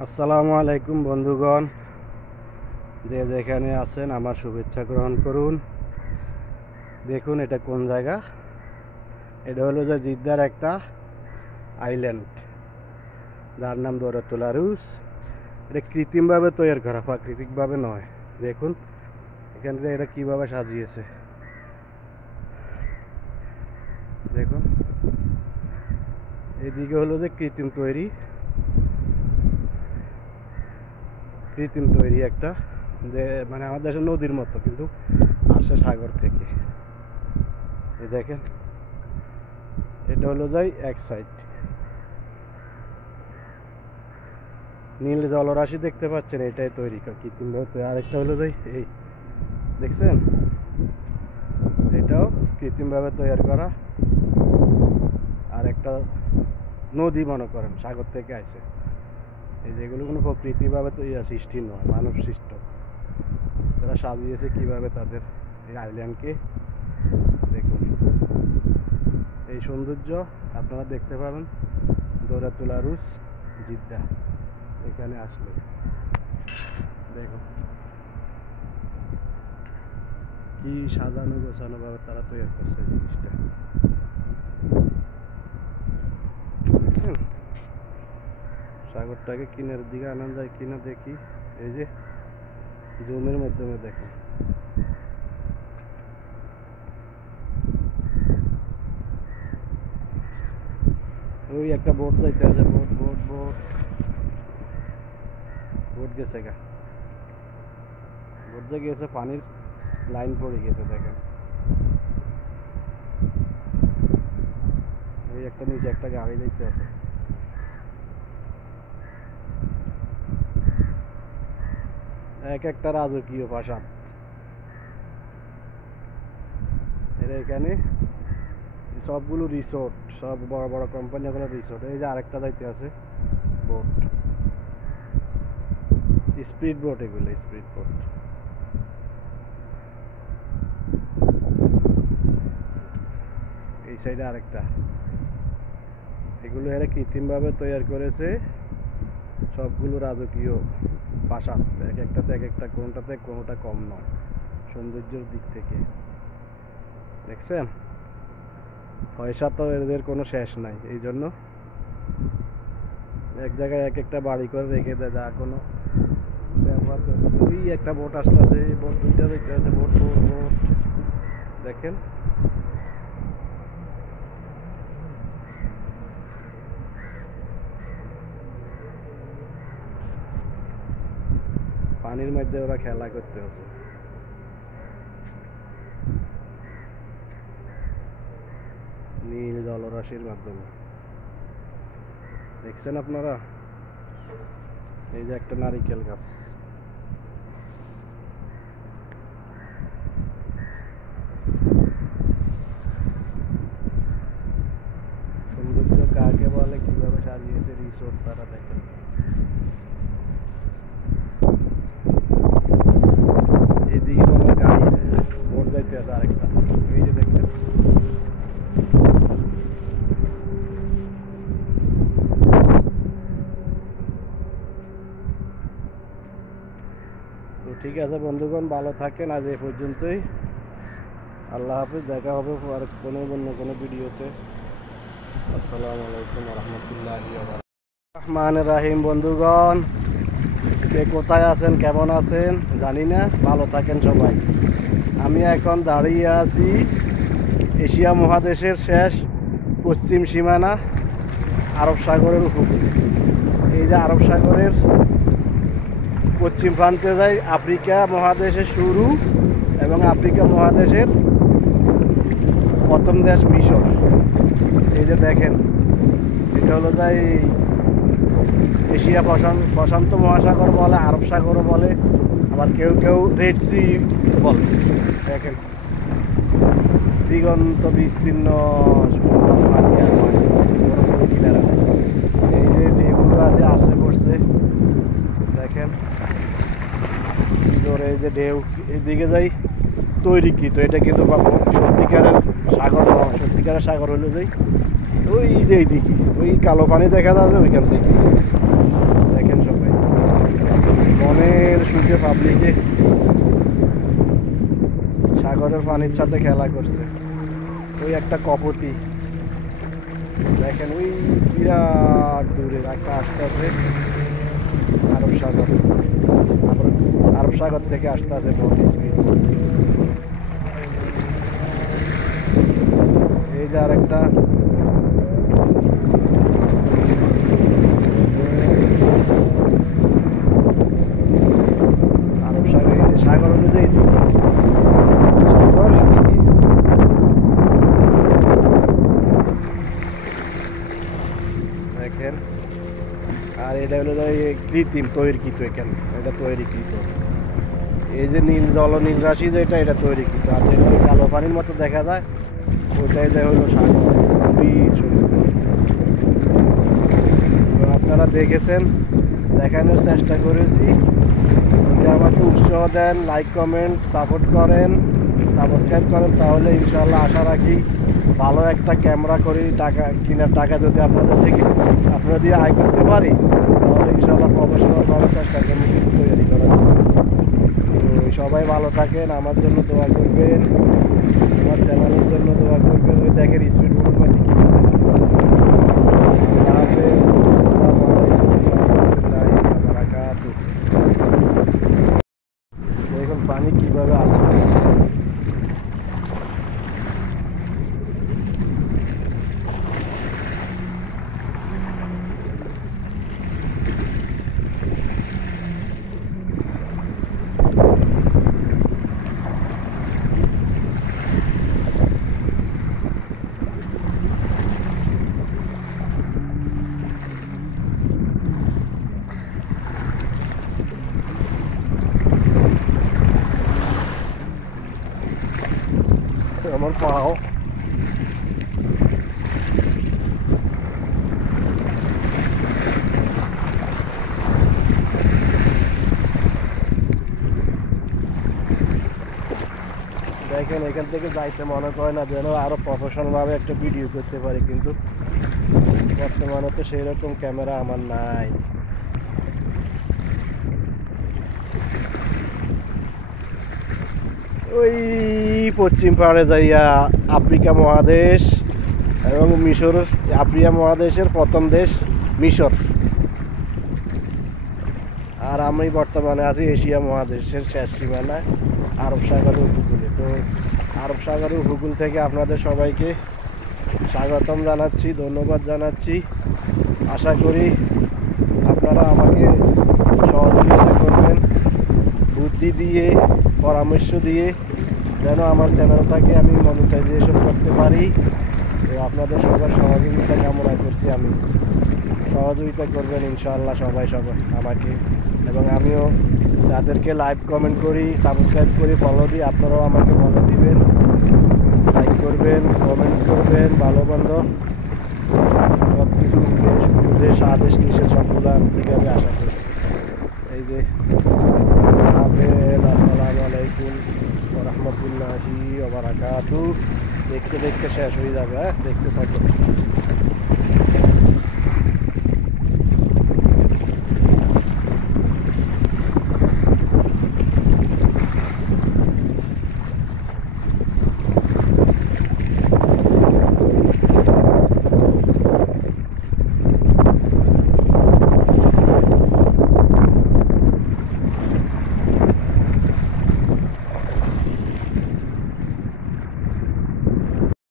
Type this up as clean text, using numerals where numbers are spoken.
আসসালামু আলাইকুম বন্ধুগণ, যে যেখানে আছেন আমার শুভেচ্ছা গ্রহণ করুন। দেখুন এটা কোন জায়গা। এটা হলো যে জিদ্দার একটা আইল্যান্ড, যার নাম দৌরাতুল আরুস। এটা কৃত্রিমভাবে তৈরি করা, প্রাকৃতিকভাবে নয়। দেখুন এখান থেকে এটা কীভাবে সাজিয়েছে। দেখুন এদিকে হলো যে কৃত্রিম তৈরি একটা, যে মানে আমাদের দেশের নদীর মতো, কিন্তু আসে সাগর থেকে। এই দেখেন এটা হলো যাই এক সাইড নীল জলরাশি দেখতে পাচ্ছেন, এটাই তৈরি কৃত্রিমভাবে তৈরি। আরেকটা হলো যাই এই দেখছেন, এটাও কৃত্রিমভাবে তৈরি করা। আর একটা নদী মনে করেন সাগর থেকে আসে। এই যেগুলো কোনো প্রকৃতিভাবে তৈরি সৃষ্টি নয়, মানব সৃষ্ট। তারা সাজিয়েছে কিভাবে তাদের এই আইল্যান্ডকে। দেখুন এই সৌন্দর্য আপনারা দেখতে পাবেন দৌরাতুল আরুস জিদ্দা, এখানে আসলে দেখুন কি সাজানো গোছানো ভাবে তারা তৈরি করছে জিনিসটা। দেখছেন সাগরটাকে কিনারের দিকে আনা যায় কিনা দেখি। এই যে জুমের মাধ্যমে দেখুন ওই একটা বোট যাইতে আছে, বোট বোট বোট বোট গেছে গা, বোট যে গেছে পানির লাইন পড়ে গেছে। দেখেন ওই একটা নিচে একটা গাড়ি যাইতে আছে। এক একটা রাজকীয় প্রাসাদ এরা এখানে, সবগুলো রিসোর্ট, সব বড় বড় কোম্পানিগুলো রিসোর্ট। এই যে আরেকটা যাইতে আছে বোট, স্পিড বোট, এগুলো স্পিড বোট। এই সাইডে আরেকটা। এগুলো এরা কৃত্রিমভাবে তৈরি করেছে, সবগুলো রাজকীয় প্রাসাদ। এক একটাতে এক একটা, কোনটাতে কোনোটা কম নয় সৌন্দর্যের দিক থেকে। দেখছেন পয়সা তো এদের কোনো শেষ নাই, এই জন্য এক জায়গায় এক একটা বাড়ি করে রেখে দেয়, যা কোনো ব্যবহার করে। ওই একটা বোট আসতেছে, বোট দুইটা দেখতে আছে, বোট বোট বোট দেখেন। পানির মধ্যে ওরা খেলা করতে আছে। নীল জলরাশির মাধ্যমে দেখছেন আপনারা। এই যে একটা নারিকেল গাছ, সৌন্দর্য কাকে বলে, কিভাবে সাজিয়েছে রিসোর্ট তারা দেখেন। এদিকে কোনো গাড়ি বোট যাইতে আছে আরেকটা, এই যে দেখছেন। তো ঠিক আছে বন্ধুগণ, ভালো থাকেন। আজ এই পর্যন্তই। আল্লাহ হাফিজ, দেখা হবে আর কোনো অন্য কোনো ভিডিওতে। আসসালামু আলাইকুম রহমতুল্লাহি রহমান রাহিম। বন্ধুগণ কে কোথায় আছেন, কেমন আছেন জানি না, ভালো থাকেন সবাই। আমি এখন দাঁড়িয়ে আছি এশিয়া মহাদেশের শেষ পশ্চিম সীমানা আরব সাগরের উপকূলে। এই যে আরব সাগরের পশ্চিম প্রান্তে যাই আফ্রিকা মহাদেশের শুরু, এবং আফ্রিকা মহাদেশের প্রথম দেশ মিশর। এই যে দেখেন এটা হলো যাই এশিয়া প্রশান্ত মহাসাগর বলে, আরব সাগরও বলে, আবার কেউ কেউ রেড সি বলে। দেখেন দিগন্ত বিস্তীর্ণ পানি আর পানি, এই যে ঢেউগুলো আছে আসে পড়ছে দেখেন কি জোরে। এই যে ঢেউ এদিকে যাই তৈরিকৃত, এটা কিন্তু সত্যিকারের সাগর নয়। সত্যিকারের সাগর হলো যাই ওই যে এইদিকে, ওই কালো পানি দেখা যাচ্ছে ওইখান থেকে। দেখেন সবাই। পাবলিকে সাগরের পানির সাথে খেলা করছে। ওই একটা কপতি দেখেন, ওই বিরাট দূরে একটা আসতে আছে আরব সাগর। আরব সাগর থেকে আসতে আছে বহুত স্পিড। এই যে আরেকটা আরব সাগর। এই যে সাগর অনুযায়ী সাগর এদিকে। দেখেন, আর এটা হলো কৃত্রিম তৈরিকৃত। এখানে এটা তৈরিকৃত। এই যে নীল নীল রাশি যেটা, এটা তৈরিকৃত। আর যেটা কালো পানির মতো দেখা যায় ওইটাই যে হলো সাগর। আপনারা দেখেছেন, দেখানোর চেষ্টা করেছি। যদি আমাকে উৎসাহ দেন, লাইক কমেন্ট সাপোর্ট করেন, সাবস্ক্রাইব করেন, তাহলে ইনশাআল্লাহ আশা রাখি ভালো একটা ক্যামেরা করি। টাকা কেনার টাকা যদি আপনাদের থেকে আপনারা দিয়ে আয় করতে পারি, তাহলে ইনশাআল্লাহ প্রফেশনালভাবে চেষ্টা করবেন তৈরি করার। তো সবাই ভালো থাকেন, আমার জন্য দোয়া করবেন, আমার চ্যানেলের জন্য দোয়া করবেন। ওই দেখেন স্পিড বোটের মধ্যে কি দেখুন পানি কিভাবে আসবে। আমার পাও দেখেন, এখান থেকে যাইতে মনে করে না যেন আরো প্রফেশনালভাবে একটা ভিডিও করতে পারি, কিন্তু বর্তমানে তো সেই রকম ক্যামেরা আমার নাই। ওই পশ্চিম পাহাড়ে যাইয়া আফ্রিকা মহাদেশ এবং মিশর, আফ্রিকা মহাদেশের প্রথম দেশ মিশর। আর আমি বর্তমানে আছি এশিয়া মহাদেশের শেষ সীমানায় আরব সাগরের উপকূলে। তো আরব সাগরের উপকূল থেকে আপনাদের সবাইকে স্বাগতম জানাচ্ছি, ধন্যবাদ জানাচ্ছি। আশা করি আপনারা আমাকে সহযোগিতা করবেন বুদ্ধি দিয়ে, পরামর্শ দিয়ে, যেন আমার চ্যানেলটাকে আমি মনিটাইজেশন করতে পারি। তো আপনাদের সবার সহযোগিতা কামনা করছি আমি। সহযোগিতা করবেন ইনশাআল্লাহ সবাই আমাকে, এবং আমিও যাদেরকে লাইভ কমেন্ট করি, সাবস্ক্রাইব করি, ফলো দিই, আপনারাও আমাকে ফলো দিবেন, লাইক করবেন, কমেন্টস করবেন, ভালো মন্দ সব কিছু দেশ আদেশ নিষেধ সবগুলো থেকে আমি আশা করি। এই যে আসসালামু আলাইকুম ওয়া রাহমাতুল্লাহি ওয়া বারাকাতুহু। দেখতে দেখতে শেষ হয়ে যাবে। দেখতে থাকুন।